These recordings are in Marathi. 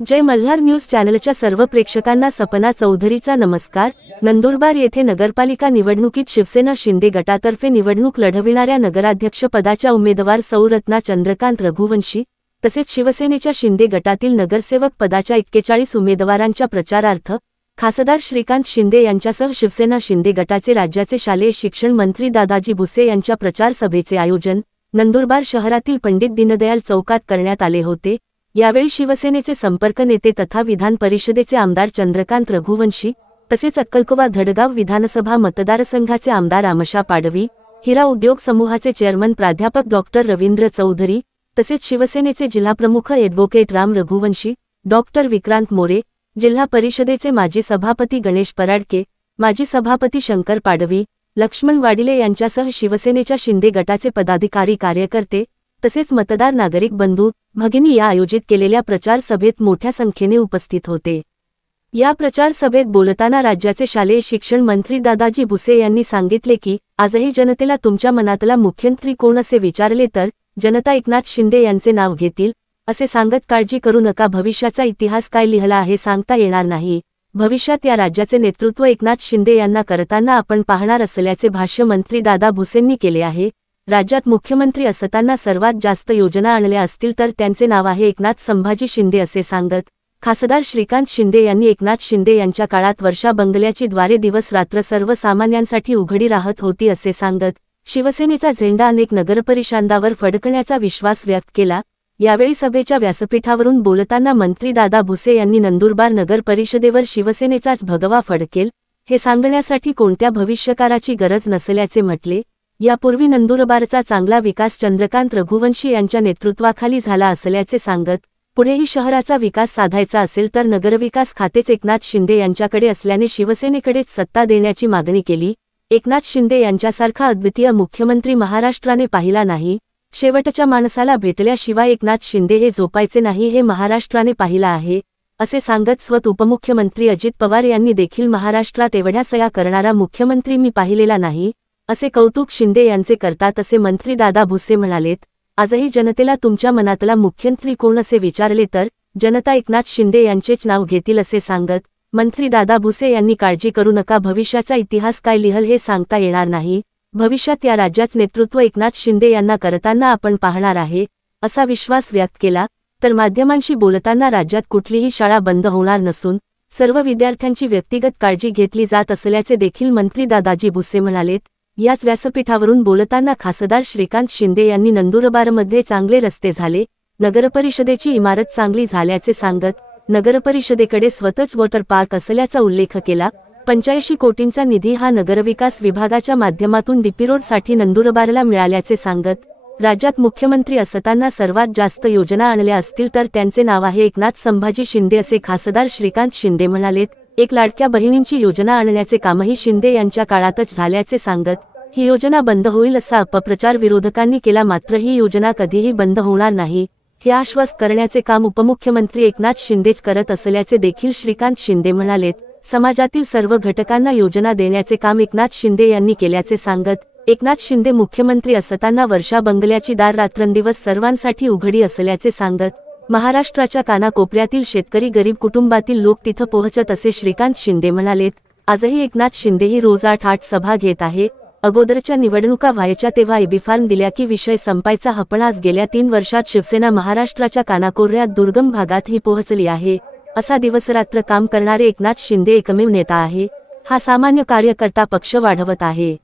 जय मल्हार न्यूज चॅनलच्या सर्व प्रेक्षकांना सपना चौधरीचा नमस्कार। नंदुरबार येथे नगरपालिका निवडणुकीत शिवसेना शिंदे गटातर्फे निवडणूक लढविणाऱ्या नगराध्यक्ष पदाच्या उमेदवार सौ रत्ना चंद्रकांत रघुवंशी तसेच शिवसेनेच्या शिंदे गटातील नगरसेवक पदाच्या 41 उमेदवारांच्या प्रचारार्थ खासदार श्रीकांत शिंदे यांच्यासह शिवसेना शिंदे गटाचे राज्याचे शालेय शिक्षण मंत्री दादाजी भुसे यांच्या प्रचार सभेचे आयोजन नंदुरबार शहरातील पंडित दीनदयाल चौकात करण्यात आले होते। यावेळी शिवसेनेचे संपर्क नेते तथा विधान परिषदेचे आमदार चंद्रकांत रघुवंशी तसेच अक्कलकोवा धडगाव विधानसभा मतदारसंघाचे आमदार आमशा पाडवी, हिरा उद्योग समूहाचे चेअरमन प्राध्यापक डॉक्टर रवींद्र चौधरी तसेच शिवसेनेचे जिल्हाप्रमुख ॲडव्होकेट राम रघुवंशी, डॉक्टर विक्रांत मोरे, जिल्हा परिषदेचे माजी सभापती गणेश पराडके, माजी सभापती शंकर पाडवी, लक्ष्मण वाडिले यांच्यासह शिवसेनेच्या शिंदे गटाचे पदाधिकारी कार्यकर्ते तसेच मतदार नागरिक बंधू भगिनी या आयोजित केलेल्या प्रचार सभेत मोठ्या संख्येने उपस्थित होते। या प्रचार सभेत बोलताना राज्याचे शालेय शिक्षण मंत्री दादाजी भुसे यांनी सांगितले की आजही जनतेला तुमच्या मनातला मुख्यमंत्री कोण असे विचारले तर जनता एकनाथ शिंदे यांचे नाव घेतील असे सांगत काळजी करू नका, भविष्याचा इतिहास काय लिहिला आहे सांगता येणार नाही, भविष्यात या राज्याचे नेतृत्व एकनाथ शिंदे यांना करताना आपण पाहणार असल्याचे भाष्य मंत्री दादा भुसेंनी केले आहे। राज्यात मुख्यमंत्री असताना सर्वात जास्त योजना आणल्या असतील तर त्यांचे नाव आहे एकनाथ संभाजी शिंदे असे सांगत खासदार श्रीकांत शिंदे यांनी एकनाथ शिंदे यांच्या काळात वर्षा बंगल्याची द्वारे दिवस रात्र सर्वसामान्यांसाठी उघडी राहत होती असे सांगत शिवसेनेचा झेंडा अनेक नगरपरिषदांवर फडकण्याचा विश्वास व्यक्त केला। यावेळी सभेच्या व्यासपीठावरून बोलताना मंत्री दादा भुसे यांनी नंदुरबार नगर परिषदेवर शिवसेनेचाच भगवा फडकेल हे सांगण्यासाठी कोणत्या भविष्यकाराची गरज नसल्याचे म्हटले। यापूर्वी नंदुरबारचा चांगला विकास चंद्रकांत रघुवंशी यांच्या नेतृत्वाखाली झाला असल्याचे सांगत पुढेही शहराचा विकास साधायचा असेल तर नगरविकास खातेच एकनाथ शिंदे यांच्याकडे असल्याने शिवसेनेकडेच सत्ता देण्याची मागणी केली। एकनाथ शिंदे यांच्यासारखा अद्वितीय मुख्यमंत्री महाराष्ट्राने पाहिला नाही, शेवटच्या माणसाला भेटल्याशिवाय एकनाथ शिंदे हे झोपायचे नाही हे महाराष्ट्राने पाहिला आहे असे सांगत स्वत उपमुख्यमंत्री अजित पवार यांनी देखील महाराष्ट्रात एवढ्या सया करणारा मुख्यमंत्री मी पाहिलेला नाही असे कौतुक शिंदे यांचे करतात असे मंत्री दादा भुसे म्हणालेत। आजही जनतेला तुमच्या मनातला मुख्यमंत्री कोण असे विचारले तर जनता एकनाथ शिंदे यांचेच नाव घेतील असे सांगत मंत्री दादा भुसे यांनी काळजी करू नका, भविष्याचा इतिहास काय लिहल हे सांगता येणार नाही, भविष्यात या राज्याचे नेतृत्व एकनाथ शिंदे यांना करताना आपण पाहणार आहे असा विश्वास व्यक्त केला। तर माध्यमांशी बोलताना राज्यात कुठलीही शाळा बंद होणार नसून सर्व विद्यार्थ्यांची व्यक्तिगत काळजी घेतली जात असल्याचे देखील मंत्री दादाजी भुसे म्हणालेत। याच व्यासपीठावरून बोलताना खासदार श्रीकांत शिंदे यांनी नंदुरबारमध्ये चांगले रस्ते झाले, नगरपरिषदेची इमारत चांगली झाल्याचे सांगत नगरपरिषदेकडे स्वतःच वॉटर पार्क असल्याचा उल्लेख केला। 85 कोटींचा निधी हा नगरविकास विभागाच्या माध्यमातून डीपी रोडसाठी नंदुरबारला मिळाल्याचे सांगत राज्यात मुख्यमंत्री असताना सर्वात जास्त योजना आणल्या असतील तर त्यांचे नाव आहे एकनाथ संभाजी शिंदे असे खासदार श्रीकांत शिंदे म्हणालेत। एक लाडक्या बहिणींची योजना आणण्याचे कामही शिंदे यांच्या काळातच झाल्याचे सांगत ही योजना बंद होईल असा अपप्रचार विरोधकांनी केला, मात्र ही योजना कधीही बंद होणार नाही हे आश्वास्त करण्याचे काम उपमुख्यमंत्री एकनाथ शिंदेच करत असल्याचे देखील श्रीकांत शिंदे म्हणालेत। समाजातील सर्व घटकांना योजना देण्याचे काम एकनाथ शिंदे यांनी केल्याचे सांगत एकनाथ शिंदे मुख्यमंत्री असताना वर्षा बंगल्याची दार रात्रंदिवस सर्वांसाठी उघडी असल्याचे सांगत महाराष्ट्राच्या कानाकोपऱ्यातील शेतकरी गरीब कुटुंबातील लोक तिथं पोहोचत असे श्रीकांत शिंदे म्हणालेत। आजही एकनाथ शिंदेही रोज 8 सभा घेत आहे, अगोदरच्या निवडणुका व्हायच्या तेव्हा एबीफार्म दिल्या की विषय संपायचा, पण आज गेल्या 3 वर्षात शिवसेना महाराष्ट्राच्या कानाकोपऱ्यात दुर्गम भागातही पोहोचली आहे असा दिवसरात्र काम करणारे एकनाथ शिंदे एकमेव नेता आहे। हा सामान्य कार्यकर्ता पक्ष वाढवत आहे,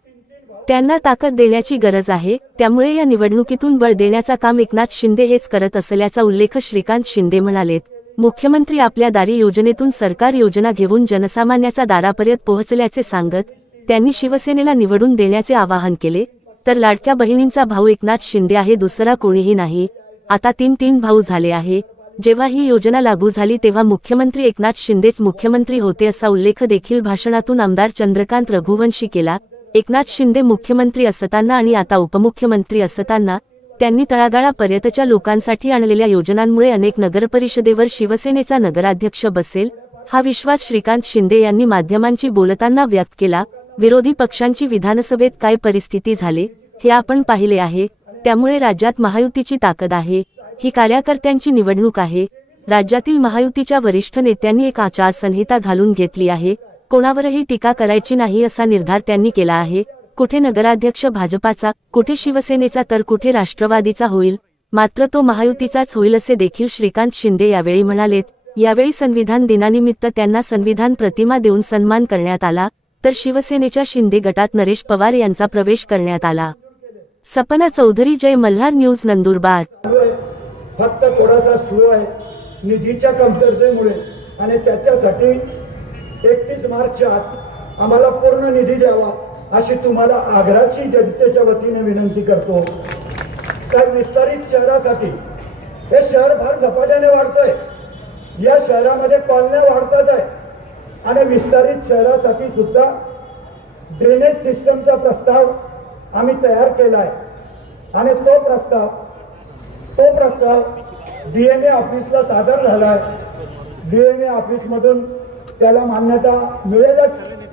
त्यांना ताकद देण्याची गरज आहे, त्यामुळे या निवडणुकीतून बळ देण्याचा काम एकनाथ शिंदे हेच करत असल्याचा उल्लेख श्रीकांत शिंदे म्हणालेत। मुख्यमंत्री आपल्या दारी योजनेतून सरकार योजना घेऊन जनसामान्याचा दारापर्यंत पोहोचल्याचे सांगत त्यांनी शिवसेनेला निवडून देण्याचे आवाहन केले। तर लाडक्या बहिणींचा भाऊ एकनाथ शिंदे आहे, दुसरा कोणीही नाही, आता 3 भाऊ झाले आहे। जेव्हा ही योजना लागू झाली तेव्हा मुख्यमंत्री एकनाथ शिंदेच मुख्यमंत्री होते असा उल्लेख देखील भाषणातून आमदार चंद्रकांत रघुवंशी केला। एकनाथ शिंदे मुख्यमंत्री असताना आणि आता उपमुख्यमंत्री असताना त्यांनी तळागाळापर्यंतच्या लोकांसाठी आणलेल्या योजनांमुळे अनेक नगरपरिषदेवर शिवसेनेचा नगराध्यक्ष बसेल हा विश्वास श्रीकांत शिंदे यांनी माध्यमांशी बोलताना व्यक्त केला। विरोधी पक्षांची विधानसभेत काय परिस्थिती झाली हे आपण पाहिले आहे, त्यामुळे राज्यात महायुतीची ताकद आहे, ही कार्यकर्त्यांची निवडणूक आहे, राज्यातील महायुतीच्या वरिष्ठ नेत्यांनी एक आचारसंहिता घालून घेतली आहे। कोणावरही टीका करायची नाही असा निर्धार त्यांनी केला आहे। कुठे नगराध्यक्ष भाजपाचा, कुठे शिवसेनेचा तर कुठे राष्ट्रवादीचा होईल, मात्र तो महायुतीचाच होईल असे देखील श्रीकांत शिंदे यावेळी म्हणालेत। यावेळी संविधान दिनानिमित्त त्यांना संविधान प्रतिमा देऊन सन्मान करण्यात आला, तर शिवसेनेच्या शिंदे गटात नरेश पवार यांचा प्रवेश करण्यात आला। सपना चौधरी, जय मल्हार न्यूज, नंदुरबार। फक्त थोडासा स्लो आहे निधीच्या कमतरतेमुळे आणि त्याच्यासाठी 31 मार्चच्या आत आम्हाला पूर्ण निधी द्यावा अशी तुम्हाला आग्रहाची जनतेच्या वतीने विनंती करतो। साहेब, विस्तारित शहरासाठी हे शहर फार झपाट्याने वाढतंय। या शहरामध्ये कॉलन्या वाढतात आहे आणि विस्तारित शहरासाठी सुद्धा ड्रेनेज सिस्टमचा प्रस्ताव आम्ही तयार केला आहे आणि तो प्रस्ताव डीएमए ऑफिसला सादर झाला आहे। डीएमए ऑफिसमधून त्याला मान्यता मिळेलच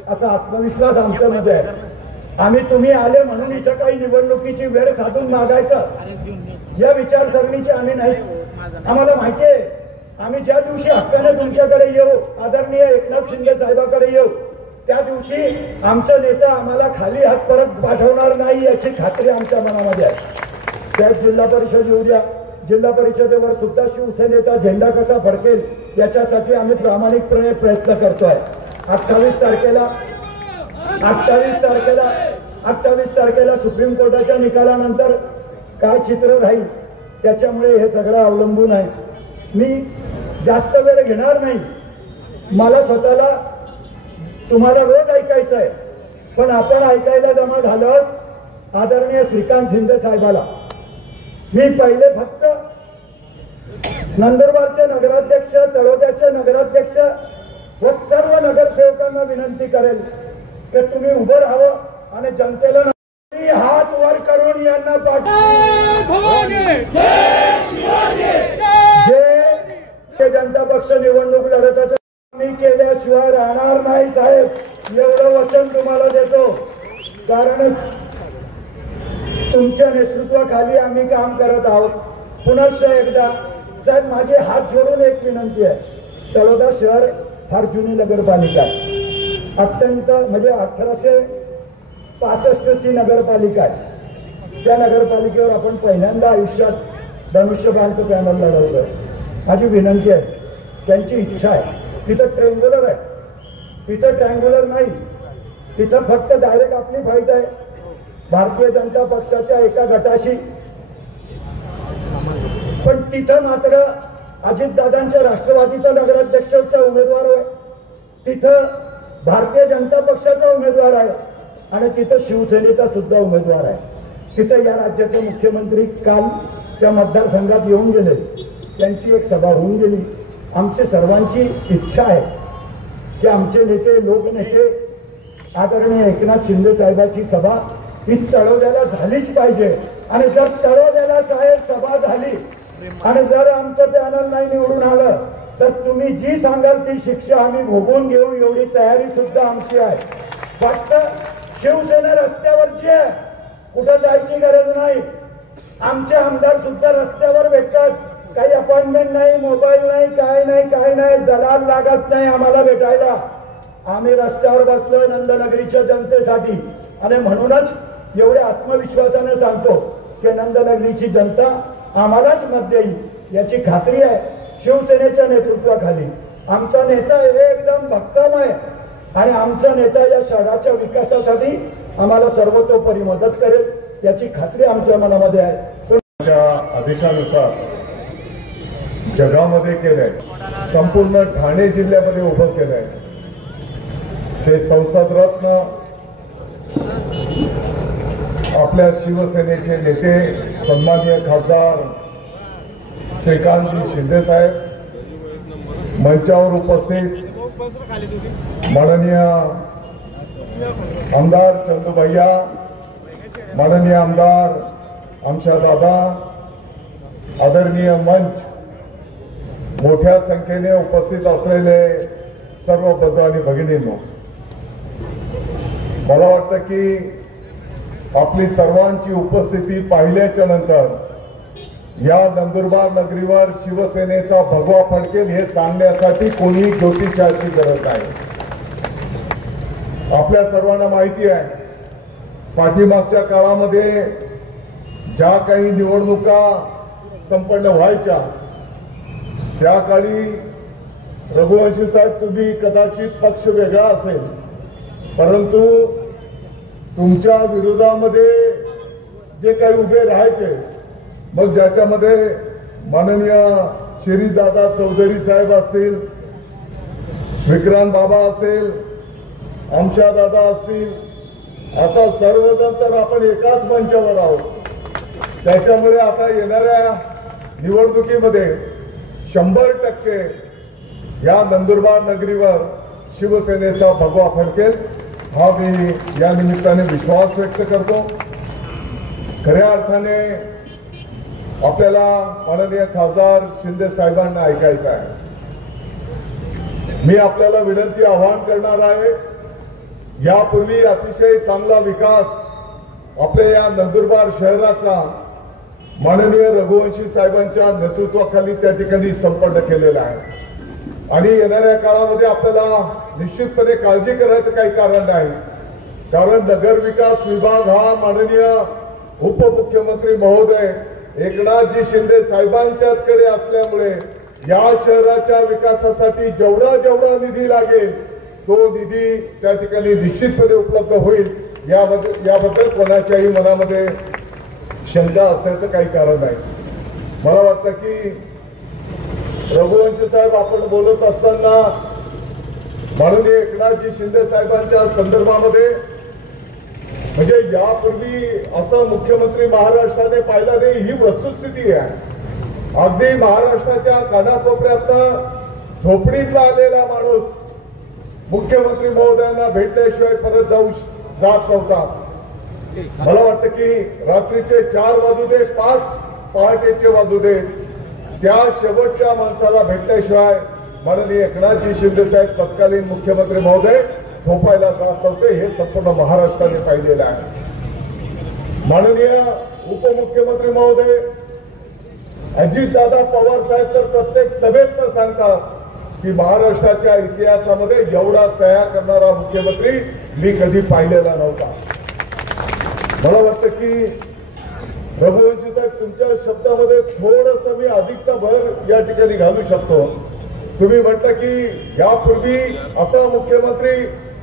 असा आत्मविश्वास आमच्यामध्ये आहे। आम्ही तुम्ही आले म्हणून इथं काही निवडणुकीची वेळ साधून मागायचं या विचारसरणीची आम्ही नाही। आम्हाला माहिती आहे आम्ही ज्या दिवशी हक्काने तुमच्याकडे येऊ, आदरणीय एकनाथ शिंदे साहेबांकडे येऊ, त्या दिवशी आमचं नेता आम्हाला खाली हात परत पाठवणार नाही याची खात्री आमच्या मनामध्ये आहे। त्या जिल्हा परिषद येऊ द्या, जिल्हा परिषदेवर सुद्धा शिवसेनेचा झेंडा कसा फडकेल याच्यासाठी आम्ही प्रामाणिकपणे प्रयत्न करतोय। 28 तारखेला सुप्रीम कोर्टाच्या निकालानंतर काय चित्र राहील त्याच्यामुळे हे सगळं अवलंबून आहे। मी जास्त वेळ घेणार नाही। मला स्वतःला तुम्हाला रोज ऐकायचं आहे, पण आपण ऐकायला जमा झालं आदरणीय श्रीकांत शिंदे साहेबाला। मी पहिले फक्त नंदुरबारचे नगराध्यक्ष, तळोद्याचे नगराध्यक्ष व सर्व नगरसेवकांना विनंती करेल की तुम्ही उभं राहावं आणि जनतेला हात वर करून यांना जे जनता पक्ष निवडणूक लढत मी केल्याशिवाय राहणार नाही साहेब, एवढं वचन तुम्हाला देतो। कारण तुमच्या नेतृत्वाखाली आम्ही काम करत आहोत। पुन्हा एकदा साहेब माझे हात जोडून एक विनंती आहे। तळोदा शहर फार जुनी नगरपालिका आहे, अत्यंत म्हणजे 1865 ची नगरपालिका आहे। त्या नगरपालिकेवर आपण पहिल्यांदा आयुष्यात धनुष्यबाणचं पॅनल लढवलं। माझी विनंती आहे, त्यांची इच्छा आहे, तिथं ट्रँग्युलर आहे, तिथं ट्रँग्युलर नाही, तिथं फक्त डायरेक्ट आपली फाईट आहे भारतीय जनता पक्षाच्या एका गटाशी। पण तिथं मात्र अजितदादांच्या राष्ट्रवादीचा नगराध्यक्षाचा उमेदवार आहे, तिथं भारतीय जनता पक्षाचा उमेदवार आहे आणि तिथं शिवसेनेचा सुद्धा उमेदवार आहे। तिथं या राज्याचे मुख्यमंत्री काल त्या मतदारसंघात येऊन गेले, त्यांची एक सभा होऊन गेली। आमची सर्वांची इच्छा आहे की आमचे नेते, लोकनेते आदरणीय एकनाथ शिंदे साहेबांची सभा ही तळोद्याला झालीच पाहिजे। आणि जर तळोद्याला साहेब सभा झाली आणि जर आमचं पॅनल नाही निवडून आलं तर तुम्ही जी सांगाल ती शिक्षा आम्ही भोगून घेऊ एवढी तयारी सुद्धा आमची आहे। फक्त शिवसेना रस्त्यावरची आहे, कुठं जायची गरज नाही। आमचे आमदार सुद्धा रस्त्यावर भेटतात, काही अपॉइंटमेंट नाही, मोबाईल नाही, काय नाही, दलाल लागत नाही आम्हाला भेटायला। आम्ही रस्त्यावर बसलोय नंदनगरीच्या जनतेसाठी आणि म्हणूनच एवढ्या आत्मविश्वासाने सांगतो की नंदनगरीची जनता आम्हालाच मत देईल याची खात्री आहे। शिवसेनेच्या नेतृत्वाखाली आमचा नेता एकदम भक्कम आहे आणि आमचा नेता या शहराच्या विकासासाठी आम्हाला सर्वतोपरी मदत करेल याची खात्री आमच्या मनामध्ये आहे। आदेशानुसार जगामध्ये केलंय, संपूर्ण ठाणे जिल्ह्यामध्ये उभं केलंय। ते संसद रत्न आपल्या शिवसेनेचे नेते सन्माननीय खासदार श्रीकांतजी शिंदे साहेब, मंचावर उपस्थित माननीय आमदार चंदू भैया, माननीय आमदार आमच्या दादा, आदरणीय मंच, मोठ्या संख्येने उपस्थित असलेले सर्व बंधू आणि भगिनींनो, मला वाटतं की आपली सर्वांची उपस्थिती पाहिल्याच्या नंतर या नंदुरबार नगरीवर शिवसेनेचा भगवा फडकेल हे सांगण्यासाठी कोणी ज्योतिषाची गरज नाही. आपल्या सर्वांना माहिती आहे, पाठीमागच्या काळामध्ये ज्या काही निवडणुका संपन्न व्हायच्या त्या काळी रघुवंशी साहेब, तुम्ही कदाचित पक्ष वेगळा असेल, परंतु तुमच्या विरोधामध्ये जे काही उभे राहायचे, मग ज्याच्यामध्ये माननीय शिरीषदादा चौधरी साहेब असतील, विक्रांत बाबा असेल, आमच्या दादा असतील, आता सर्वजण तर आपण एकाच मंचावर आहोत. त्याच्यामुळे आता येणाऱ्या निवडणुकीमध्ये 100% या नंदुरबार नगरीवर शिवसेनेचा भगवा फडकेल हा मी या निमित्ताने विश्वास व्यक्त करतो. खऱ्या अर्थाने आपल्याला माननीय खासदार शिंदे साहेबांना ऐकायचं आहे. मी आपल्याला विनंती आवाहन करणार आहे, यापूर्वी अतिशय चांगला विकास आपल्या या नंदुरबार शहराचा माननीय रघुवंशी साहेबांच्या नेतृत्वाखाली त्या ठिकाणी संपन्न केलेला आहे आणि येणाऱ्या काळामध्ये आपल्याला निश्चितपणे काळजी करायचं काही कारण नाही. कारण नगर विकास विभाग हा माननीय उपमुख्यमंत्री महोदय एकनाथजी शिंदे साहेबांच्याच कडे असल्यामुळे या शहराच्या विकासासाठी जेवढा निधी लागेल तो निधी त्या ठिकाणी निश्चितपणे उपलब्ध होईल. याबद्दल कोणाच्याही मनामध्ये शंका असण्याचं काही कारण नाही. मला वाटतं की रघुवंशी साहेब, आपण बोलत असताना माननीय एकनाथजी शिंदे साहेबांच्या संदर्भामध्ये म्हणजे यापूर्वी असं मुख्यमंत्री महाराष्ट्राने पाहिला नाही, ही वस्तुस्थिती आहे. अगदी महाराष्ट्राच्या कानाकोपऱ्यातनं झोपडीतला आलेला माणूस मुख्यमंत्री महोदयांना भेटल्याशिवाय परत जात नव्हता. मला वाटतं की रात्रीचे 4 वाजू दे, 5 पहाटेचे वाजू दे, त्या शेवटच्या माणसाला भेटल्याशिवाय माननीय एकनाथजी शिंदे साहेब तत्कालीन मुख्यमंत्री महोदय झोपायला जात नव्हते. हे संपूर्ण महाराष्ट्राने पाहिलेलं आहे. माननीय उपमुख्यमंत्री महोदय अजितदादा पवार साहेब तर प्रत्येक सभेत सांगतात की महाराष्ट्राच्या इतिहासामध्ये एवढा सह्या करणारा मुख्यमंत्री मी कधी पाहिलेला नव्हता. मला वाटतं की रघुवंशी साहेब, तुमच्या शब्दामध्ये थोडंसं मी अधिकचा भर या ठिकाणी घालू शकतो. तुम्ही म्हटलं की यापूर्वी असा मुख्यमंत्री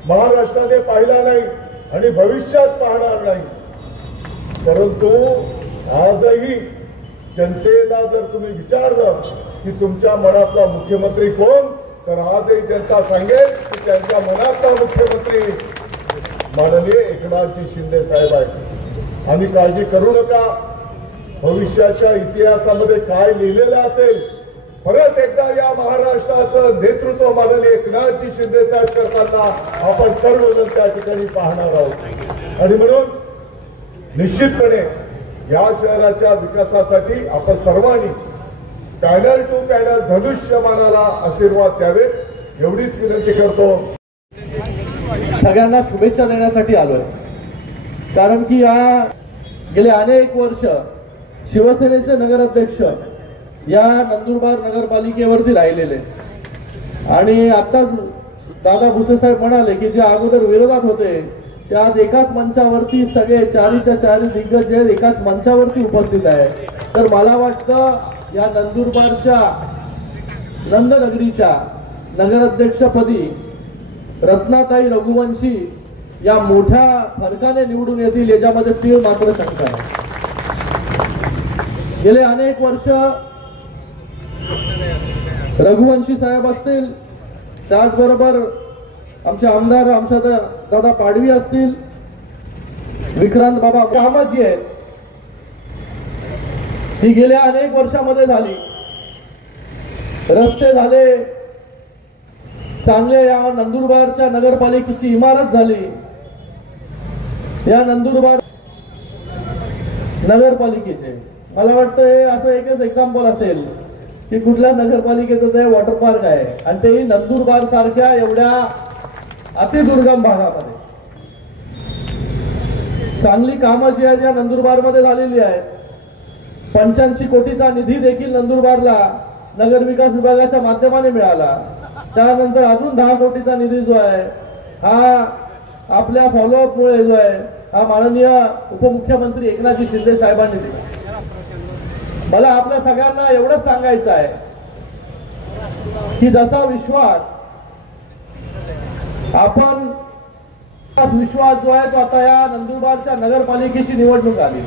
महाराष्ट्राने पाहिला नाही आणि भविष्यात पाहणार नाही. परंतु आजही जनतेला जर तुम्ही विचारलं की तुमच्या मनातला मुख्यमंत्री कोण, तर आजही जनता सांगेल की त्यांच्या मनातला मुख्यमंत्री माननीय एकनाथजी शिंदे साहेब आहेत. आणि काळजी करू नका, भविष्याच्या इतिहासामध्ये काय लिहिलेलं असेल, परत एकदा या महाराष्ट्राचं नेतृत्व माननीय एकनाथजी शिंदे साहेब करताना आपण सर्वजण त्या ठिकाणी पाहणार आहोत. आणि म्हणून निश्चितपणे या शहराच्या विकासासाठी आपण सर्वांनी पॅनल टू पॅनल धनुष्यमानाला आशीर्वाद द्यावेत, एवढीच विनंती करतो. सगळ्यांना शुभेच्छा देण्यासाठी आलोय, कारण की या गेले अनेक वर्ष शिवसेनेचे नगराध्यक्ष या नंदुरबार नगरपालिकेवरती राहिलेले आणि आताच दादा भुसे साहेब म्हणाले की जे अगोदर विरोधात होते त्यात एकाच मंचावरती सगळे चारीच्या चारी दिग्गज एकाच मंचावरती उपस्थित आहे. तर मला वाटतं या नंदुरबारच्या नंदनगरीच्या नगराध्यक्षपदी रत्नाताई रघुवंशी या मोठ्या फरकाने निवडून येतील याच्यामध्ये तीळ मात्र शंका आहे. गेले अनेक वर्ष रघुवंशी साहेब असतील, त्याचबरोबर आमचे आमदार आमच्या दादा पाडवी असतील, विक्रांत बाबा कामाजी आहेत, ही गेल्या अनेक वर्षामध्ये झाली. रस्ते झाले चांगले, या नंदुरबारच्या नगरपालिकेची इमारत झाली. या नंदुरबार नगरपालिकेचे मला वाटतं हे असं एकच एक्झाम्पल असेल की कुठल्या नगरपालिकेचं ते वॉटर पार्क आहे आणि तेही नंदुरबार सारख्या एवढ्या अतिदुर्गम भागामध्ये. चांगली कामं जी आहेत या नंदुरबार मध्ये झालेली आहेत, 85 कोटीचा निधी देखील नंदुरबारला नगर विकास विभागाच्या माध्यमाने मिळाला. त्यानंतर अजून 10 कोटीचा निधी जो आहे हा आपल्या फॉलोअप मुळे जो आहे हा माननीय उपमुख्यमंत्री एकनाथजी शिंदे साहेबांनी दिला. मला आपल्या सगळ्यांना एवढंच सांगायचं आहे की जसा विश्वास आपण विश्वास जो आहे तो आता या नंदुरबारच्या नगरपालिकेची निवडणूक आली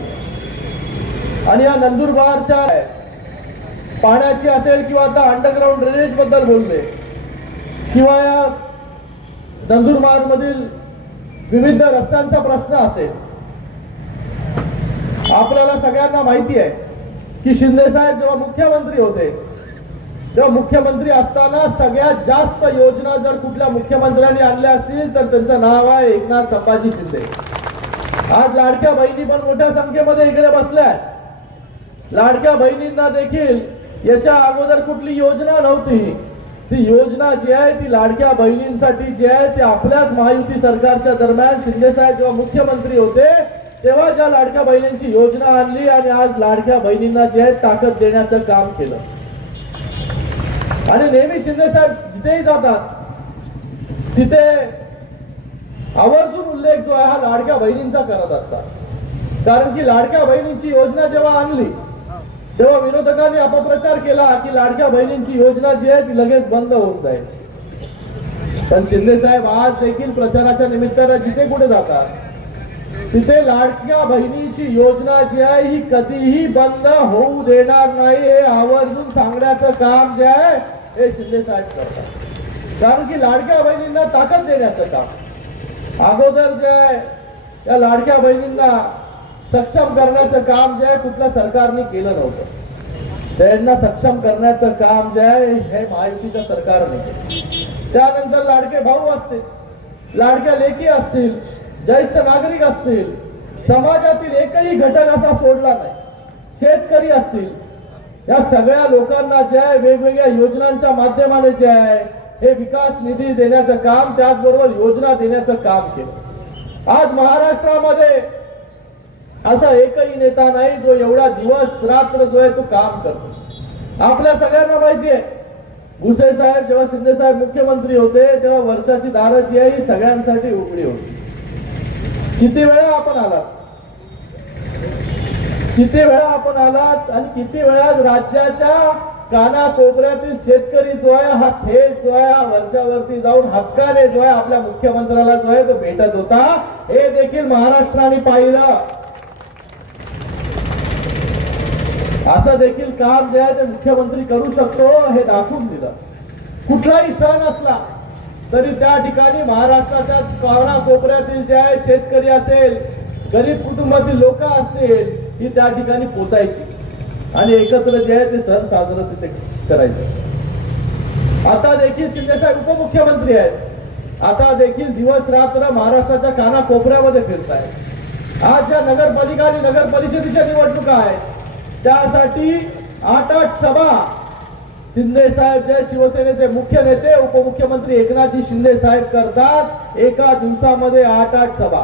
आणि या नंदुरबारच्या पाण्याची असेल किंवा आता अंडरग्राऊंड ड्रेनेज बद्दल बोलले किंवा या नंदुरबार मधील विविध रस्त्यांचा प्रश्न असेल. आपल्याला सगळ्यांना माहिती आहे की शिंदे साहेब जेव्हा मुख्यमंत्री होते तेव्हा मुख्यमंत्री असताना सगळ्यात जास्त योजना जर कुठल्या मुख्यमंत्र्यांनी आणल्या असतील तर त्यांचं नाव आहे एकनाथ संभाजी शिंदे. आज लाडक्या बहिणी पण मोठ्या संख्येमध्ये इकडे बसल्या. लाडक्या बहिणींना देखील याच्या अगोदर कुठली योजना नव्हती. ती योजना जी आहे ती लाडक्या बहिणींसाठी जी आहे ती आपल्याच महायुती सरकारच्या दरम्यान शिंदे साहेब जेव्हा मुख्यमंत्री होते तेव्हा ज्या लाडक्या बहिणींची योजना आणली आणि आज लाडक्या बहिणींना जे आहे ताकद देण्याचं काम केलं. आणि नेहमी शिंदे साहेब जिथेही जातात तिथे आवर्जून उल्लेख जो आहे हा लाडक्या बहिणींचा करत असतात. कारण की लाडक्या बहिणींची योजना जेव्हा आणली तेव्हा विरोधकांनी अपप्रचार केला की लाडक्या बहिणींची योजना जी आहे ती लगेच बंद होऊन जाईल. पण शिंदे साहेब आज देखील प्रचाराच्या निमित्ताने जिथे कुठे जातात तिथे लाडक्या बहिणीची योजना जी आहे ही कधीही बंद होऊ देणार नाही हे आवर्जून सांगण्याचं काम जे आहे हे शिंदे साहेब करतात. कारण की लाडक्या बहिणींना ताकद देण्याचं काम अगोदर जे आहे या लाडक्या बहिणींना सक्षम करण्याचं काम जे आहे कुठल्या सरकारने केलं नव्हतं. त्यांना सक्षम करण्याचं काम जे आहे हे महायुतीच्या सरकारने केलं. त्यानंतर लाडके भाऊ असतील, लाडक्या लेकी असतील, ज्येष्ठ नागरिक असतील, समाजातील एकही घटक असा सोडला नाही, शेतकरी असतील, या सगळ्या लोकांना जे आहे वेगवेगळ्या योजनांच्या माध्यमाने जे आहे हे विकास निधी देण्याचं काम त्याचबरोबर योजना देण्याचं काम केलं. आज महाराष्ट्रामध्ये असा एकही नेता नाही जो एवढा दिवस रात्र जो आहे तो काम करतो. आपल्या सगळ्यांना माहिती आहे भुसे साहेब जेव्हा शिंदे साहेब मुख्यमंत्री होते तेव्हा वर्षाची दारं जी आहे ही सगळ्यांसाठी उघडी होती. किती वेळा आपण आलात, किती वेळा आपण आलात आणि किती वेळा राज्याच्या कानाकोपऱ्यातील शेतकरी जो आहे हा थेट जो आहे हा वर्षावरती जाऊन हक्काने जो आहे आपल्या मुख्यमंत्र्याला जो आहे तो भेटत होता. हे देखील महाराष्ट्राने पाहिलं. असं देखील काम जे आहे ते मुख्यमंत्री करू शकतो हे दाखवून दिलं. कुठलाही सण असला तरी त्या ठिकाणी महाराष्ट्राच्या कानाकोपऱ्यातील जे आहे शेतकरी असेल, गरीब कुटुंबातील लोक असतील ही त्या ठिकाणी पोचायची आणि एकत्र जे आहे ते सण साजरा तिथे करायचं. आता देखील शिंदे साहेब उपमुख्यमंत्री आहेत. आता देखील दिवस रात्र महाराष्ट्राच्या कानाकोपऱ्यामध्ये फिरत आहेत. आज ज्या नगरपालिका आणि नगर परिषदेच्या निवडणुका आहेत त्यासाठी 8 सभा शिंदे साहेब जे शिवसेनेचे मुख्य नेते उपमुख्यमंत्री एकनाथजी शिंदे साहेब करतात. एका दिवसामध्ये 8 सभा.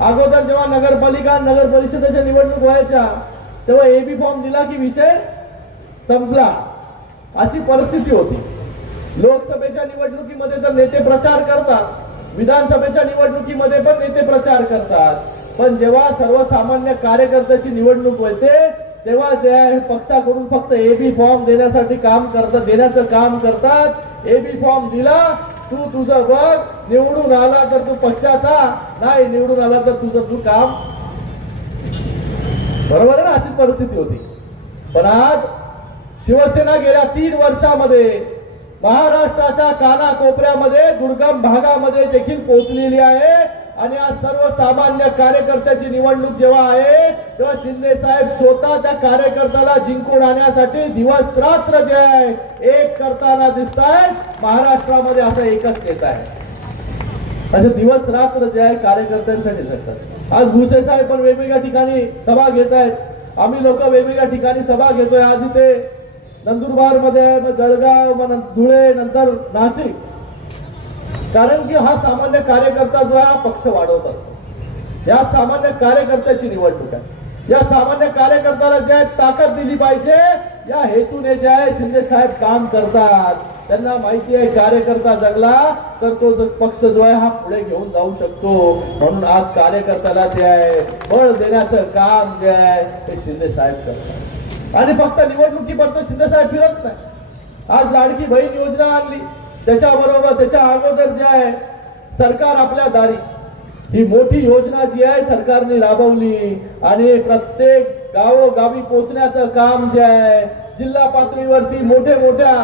अगोदर जेव्हा नगरपालिका नगर परिषदेच्या निवडणूक व्हायच्या तेव्हा एबी फॉर्म दिला की विषय संपला अशी परिस्थिती होती. लोकसभेच्या निवडणुकीमध्ये तर नेते प्रचार करतात, विधानसभेच्या निवडणुकीमध्ये पण नेते प्रचार करतात, पण जेव्हा सर्वसामान्य कार्यकर्त्याची निवडणूक होते तेव्हा जे आहे पक्षाकडून फक्त एबी फॉर्म देण्यासाठी देण्याचं काम करतात. एबी फॉर्म दिला, तू तुझं बघ, निवडून आला तर तू पक्षाचा, नाही निवडून आला तर तुझं काम. बरोबर आहे ना, अशी परिस्थिती होती. पण आज शिवसेना गेल्या 3 वर्षामध्ये महाराष्ट्राच्या कानाकोपऱ्यामध्ये दुर्गम भागामध्ये देखील पोहोचलेली आहे आणि आज सर्वसामान्य कार्यकर्त्याची निवडणूक जेव्हा आहे तेव्हा शिंदे साहेब स्वतः त्या कार्यकर्त्याला जिंकून आणण्यासाठी दिवस रात्र जे आहे एक करताना दिसत आहे. महाराष्ट्रामध्ये असं एकच नेता आहे असे दिवस रात्र जे आहे कार्यकर्त्यांसाठी झटतात. आज भुसे साहेब पण वेगवेगळ्या ठिकाणी सभा घेत आहेत, आम्ही लोक वेगवेगळ्या ठिकाणी सभा घेतोय. आज इथे नंदुरबार मध्ये, जळगाव, धुळे, नंतर नाशिक. कारण की हा सामान्य कार्यकर्ता जो आहे हा पक्ष वाढवत असतो. या सामान्य कार्यकर्त्याची निवडणूक आहे. या सामान्य कार्यकर्त्याला जे आहे ताकद दिली पाहिजे, या हेतूने जे आहे शिंदे साहेब काम करतात. त्यांना माहिती आहे कार्यकर्ता जगला तर तो पक्ष जो आहे हा पुढे घेऊन जाऊ शकतो. म्हणून आज कार्यकर्त्याला जे आहे बळ देण्याचं काम जे आहे ते शिंदे साहेब करतात. आणि फक्त निवडणुकीपर्यंत शिंदे साहेब फिरत नाही. आज लाडकी बहीण योजना आणली, त्याच्याबरोबर त्याच्या अगोदर जे आहे सरकार आपल्या दारी ही मोठी योजना जी आहे सरकारने राबवली आणि प्रत्येक गावोगावी पोहोचण्याचं काम जे आहे, जिल्हा पातळीवरती मोठ्या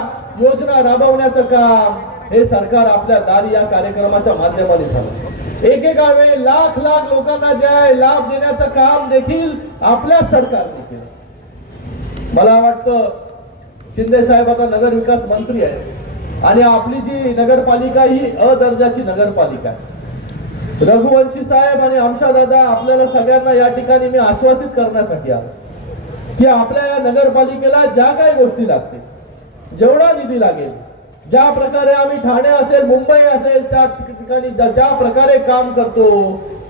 योजना राबवण्याचं काम हे सरकार आपल्या दारी या कार्यक्रमाच्या माध्यमाने झालं. एकेका वेळी लाख लोकांना जे आहे लाभ देण्याचं काम देखील आपल्या सरकारने केलं. मला वाटतं शिंदे साहेब आता नगर विकास मंत्री आहेत आणि आपली जी नगरपालिका ही अ दर्जाची नगरपालिका आहे. रघुवंशी साहेब आणि आमशा दादा आपल्याला सगळ्यांना या ठिकाणी मी आश्वासित करण्यासाठी आलो की आपल्या या नगरपालिकेला ज्या काही गोष्टी लागतील, जेवढा निधी लागेल, ज्या प्रकारे आम्ही ठाणे असेल मुंबई असेल त्या ठिकाणी ज्या प्रकारे काम करतो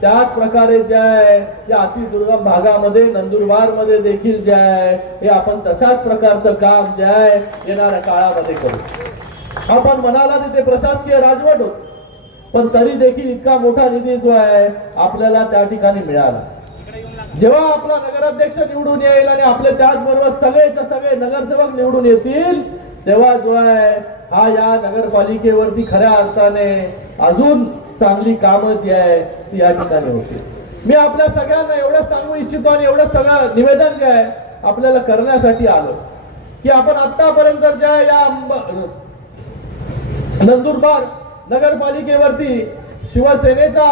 त्याच प्रकारे जे आहे या अतिदुर्गम भागामध्ये नंदुरबार मध्ये देखील जे आहे हे आपण तशाच प्रकारचं काम जे आहे येणाऱ्या काळामध्ये करू. आपण म्हणाला तिथे प्रशासकीय राजवट होत, पण तरी देखील इतका मोठा निधी जो आहे आपल्याला त्या ठिकाणी मिळाला. जेव्हा आपला नगराध्यक्ष निवडून येईल आणि आपले त्याचबरोबर सगळेच्या सगळे नगरसेवक निवडून येतील तेव्हा जो आहे हा या नगरपालिकेवरती खऱ्या अर्थाने अजून चांगली कामं जी आहे ती या ठिकाणी होतील. मी आपल्या सगळ्यांना एवढं सांगू इच्छितो आणि एवढं सगळं निवेदन जे आहे आपल्याला करण्यासाठी आलो की आपण आतापर्यंत ज्या या नंदुरबार नगरपालिकेवरती शिवसेनेचा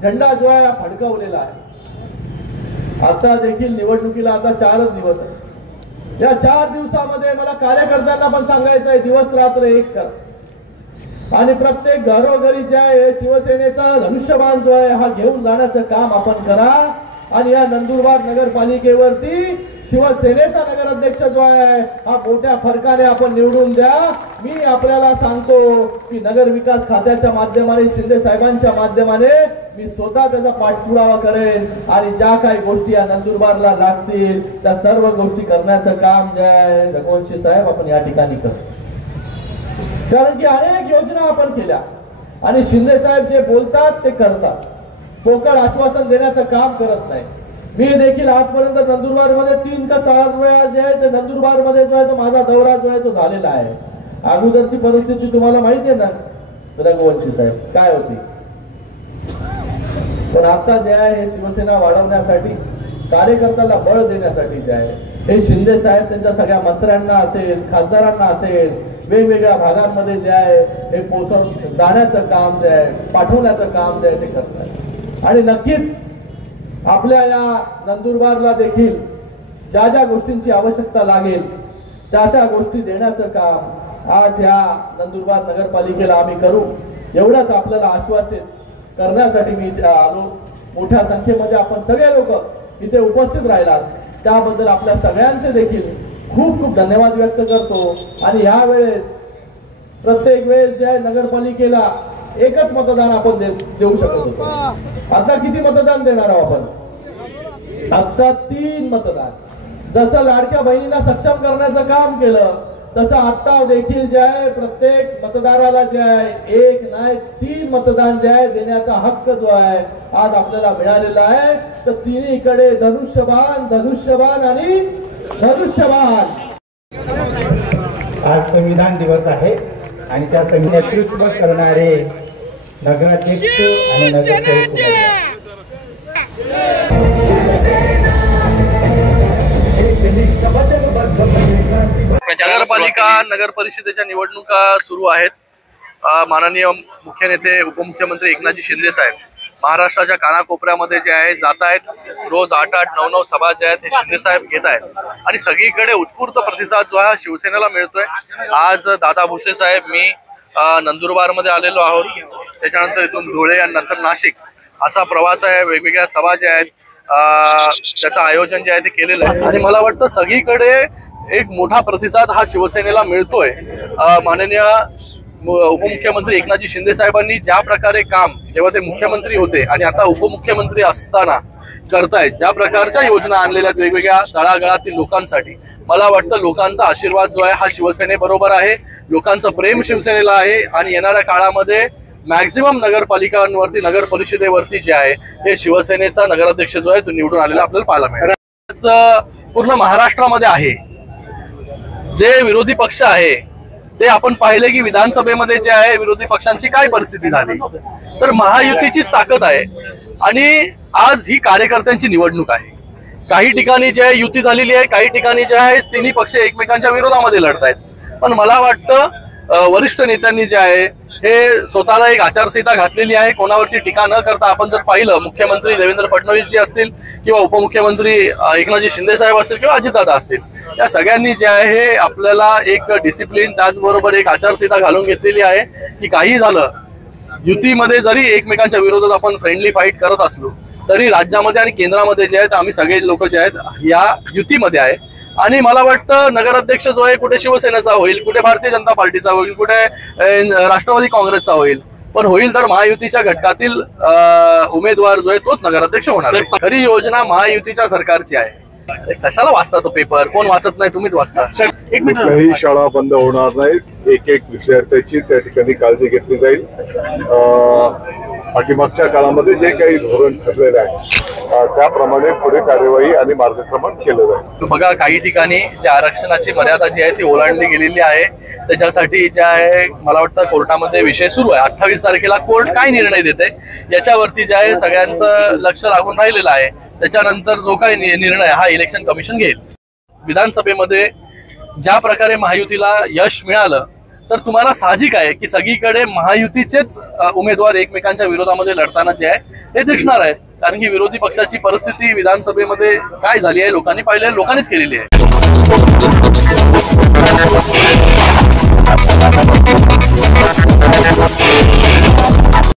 झेंडा जो आहे फडकवलेला आहे. आता देखील निवडणुकीला आता 4 दिवस आहे. या 4 दिवसामध्ये मला कार्यकर्त्यांना पण सांगायचं आहे दिवस रात्र एक कर आणि प्रत्येक घरोघरी जे आहे शिवसेनेचा धनुष्यबाण जो आहे हा घेऊन जाण्याचं काम आपण करा आणि या नंदुरबार नगरपालिकेवरती शिवसेनेचा नगराध्यक्ष जो आहे हा मोठ्या फरकाने आपण निवडून द्या. मी आपल्याला सांगतो की नगर विकास खात्याच्या माध्यमाने शिंदे साहेबांच्या माध्यमाने मी स्वतः त्याचा पाठपुरावा करेन आणि ज्या काही गोष्टी या नंदुरबारला लागतील त्या सर्व गोष्टी करण्याचं काम जे आहे रघुवंशी साहेब आपण या ठिकाणी करू. कारण की अनेक योजना आपण केल्या आणि शिंदे साहेब जे बोलतात ते करतात. पोकळ आश्वासन देण्याचं काम करत नाही. मी देखील आजपर्यंत नंदुरबार मध्ये 3 का 4 वेळा जे आहे ते नंदुरबार मध्ये जो आहे तो माझा दौरा जो आहे तो झालेला आहे. अगोदरची परिस्थिती तुम्हाला माहिती आहे ना रघुवंशी साहेब काय होती, पण आता जे आहे हे शिवसेना वाढवण्यासाठी कार्यकर्त्याला बळ देण्यासाठी जे आहे हे शिंदे साहेब त्यांच्या सगळ्या मंत्र्यांना असेल खासदारांना असेल वेगवेगळ्या भागांमध्ये जे आहे हे पोहोचवून जाण्याचं काम जे आहे पाठवण्याचं काम जे आहे ते करतात. आणि नक्कीच आपल्या या नंदुरबारला देखील ज्या ज्या गोष्टींची आवश्यकता लागेल त्या गोष्टी देण्याचं काम आज ह्या नंदुरबार नगरपालिकेला आम्ही करू एवढंच आपल्याला आश्वासित करण्यासाठी मी आलो. मोठ्या संख्येमध्ये आपण सगळे लोक इथे उपस्थित राहिलात त्याबद्दल आपल्या सगळ्यांचे देखील खूप खूप धन्यवाद व्यक्त करतो. आणि यावेळेस प्रत्येक वेळेस जे आहे नगरपालिकेला एकच मतदान आपण देऊ शकत होतो. आता किती मतदान देणार आहोत आपण? आता 3 मतदान. जसं लाडक्या बहिणींना सक्षम करण्याचं काम केलं तसं आता देखील जे आहे प्रत्येक मतदाराला जे आहे 1 नाही 3 मतदान जे आहे देण्याचा हक्क जो आहे आज आपल्याला मिळालेला आहे. तर तिन्हीकडे धनुष्यबाण धनुष्यबाण आणि धनुष्यबाण. आज संविधान दिवस आहे आणि त्या नेतृत्व करणारे नगराध्यक्ष आणि नगरसेवक नगरपालिका नगर परिषदेच्या निवडणुका सुरू आहेत. माननीय मुख्य नेते उपमुख्यमंत्री एकनाथजी शिंदे साहेब महाराष्ट्राच्या कानाकोपऱ्यामध्ये जे आहे जात आहेत. रोज 8-8, 9-9 सभा जे आहेत हे शिंदे साहेब घेत आहेत आणि सगळीकडे उत्स्फूर्त प्रतिसाद जो आहे शिवसेनेला मिळतोय. आज दादा भुसे साहेब मी नंदुरबारमध्ये आलेलो आहोत. त्याच्यानंतर इथून धुळे आणि नंतर नाशिक असा प्रवास आहे. वेगवेगळ्या सभा ज्या आहेत त्याचं आयोजन जे आहे ते केलेलं आहे आणि मला वाटतं सगळीकडे एक मोठा प्रतिसाद हा शिवसेनेला मिळतोय. माननीय उपमुख्यमंत्री एकनाथजी शिंदे साहेबांनी ज्या प्रकारे काम जेव्हा ते मुख्यमंत्री होते आणि आता उपमुख्यमंत्री असताना करतायत, ज्या प्रकारच्या योजना आणलेल्या आहेत वेगवेगळ्या तळागाळातील लोकांसाठी, मला वाटतं लोकांचा आशीर्वाद जो आहे हा शिवसेनेबरोबर आहे, लोकांचं प्रेम शिवसेनेला आहे आणि येणाऱ्या काळामध्ये मॅक्झिमम नगरपालिकांवरती, नगर परिषदेवरती जे आहे हे शिवसेनेचा नगराध्यक्ष जो आहे तो निवडून आलेला आपल्याला पाहायला मिळेल. पूर्ण महाराष्ट्रामध्ये आहे जे विरोधी पक्ष आहे ते आपण पाहिले की विधानसभेमध्ये जे आहे विरोधी पक्षांची काय परिस्थिती झाली, तर महायुतीचीच ताकद आहे आणि आज ही कार्यकर्त्यांची निवडणूक आहे. काही ठिकाणी जे आहे युती झालेली आहे, काही ठिकाणी जे आहे तिन्ही पक्ष एकमेकांच्या विरोधामध्ये लढतायत. पण मला वाटतं वरिष्ठ नेत्यांनी जे आहे हे स्वतःला एक आचारसंहिता घातलेली आहे, कोणावरती टीका न करता. आपण जर पाहिलं मुख्यमंत्री देवेंद्र फडणवीस जी असतील किंवा उपमुख्यमंत्री एकनाथजी शिंदे साहेब असतील किंवा अजितदादा असतील, या सगळ्यांनी जे आहे हे आपल्याला एक डिसिप्लिन त्याचबरोबर एक आचारसंहिता घालून घेतलेली आहे की काही झालं युतीमध्ये जरी एकमेकांच्या विरोधात आपण फ्रेंडली फाईट करत असलो तरी राज्यामध्ये आणि केंद्रामध्ये जे आहेत आम्ही सगळे लोक जे आहेत या युतीमध्ये आहे. आणि मला वाटतं नगराध्यक्ष जो आहे कुठे शिवसेनेचा होईल, कुठे भारतीय जनता पार्टीचा होईल, कुठे राष्ट्रवादी काँग्रेसचा होईल, पण होईल तर महायुतीच्या घटकातील उमेदवार जो आहे तोच नगराध्यक्ष होणार. खरी योजना महायुतीच्या सरकारची आहे. कशाला वाचता तो पेपर? कोण वाचत नाही, तुम्हीच वाचता. एक मिनिट, कुठल्याही शाळा बंद होणार नाहीत, एक एक विद्यार्थ्याची त्या ठिकाणी काळजी घेतली जाईल. पाठीमागच्या काळामध्ये जे काही धोरण ठरलेलं आहे त्याप्रमाणे पुढे कार्यवाही आणि मार्गक्रमण केलं जाईल. बघा काही ठिकाणी जे आरक्षणाची मर्यादा जी आहे ती ओलांडली गेलेली आहे, त्याच्यासाठी जे आहे मला वाटतं कोर्टामध्ये विषय सुरू आहे. 28 तारखेला कोर्ट काय निर्णय देते याच्यावरती जे आहे सगळ्यांचं लक्ष लागून राहिलेलं आहे. त्याच्यानंतर जो काही निर्णय हा इलेक्शन कमिशन घेईल. विधानसभेमध्ये ज्या प्रकारे महायुतीला यश मिळालं तर तुम्हाला साहजिक आहे की सगळीकडे महायुतीचेच उमेदवार एकमेकांच्या विरोधामध्ये लढताना जे आहे हे दिसणार आहे. कारण की विरोधी पक्षाची परिस्थिती विधानसभेमध्ये काय झाली आहे लोकांनी पाहिली आहे, लोकांनीच केलेली आहे.